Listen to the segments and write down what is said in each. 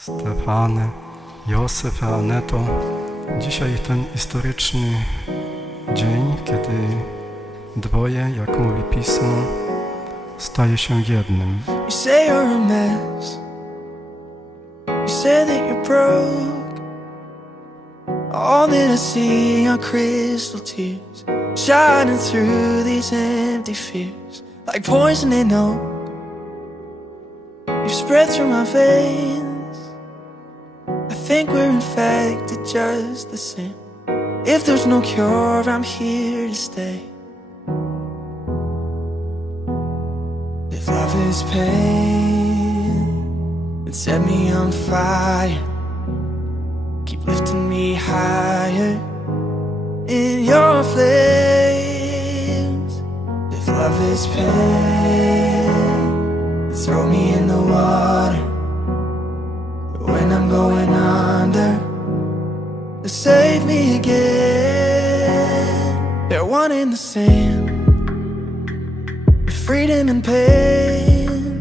Stefany, Józef, Aneto. Dzisiaj ten historyczny dzień, kiedy dwoje, jak mówi Pismo, staje się jednym. You say you're a mess. You say that you're broke. All that I see are crystal tears shining through these empty fears, like poison in oak. You've spread through my veins. I think we're infected just the same. If there's no cure, I'm here to stay. If love is pain, then set me on fire. Keep lifting me higher in your flames. If love is pain, then throw me in the water. When I'm going under, save me again. They're one in the same. Freedom and pain.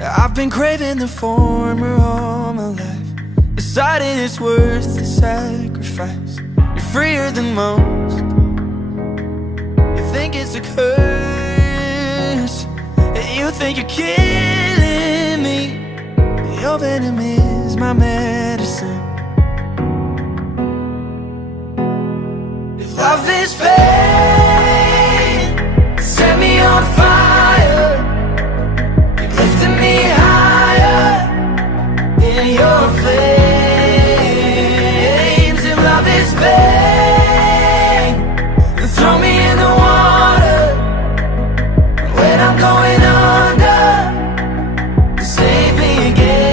I've been craving the former all my life. Decided it's worth the sacrifice. You're freer than most. You think it's a curse. You think you're killing me. Your venom is my medicine. If love is pain, set me on fire. You're lifting me higher in your flames. If love is pain, then throw me in the water. When I'm going under, save me again.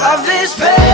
Love is pain.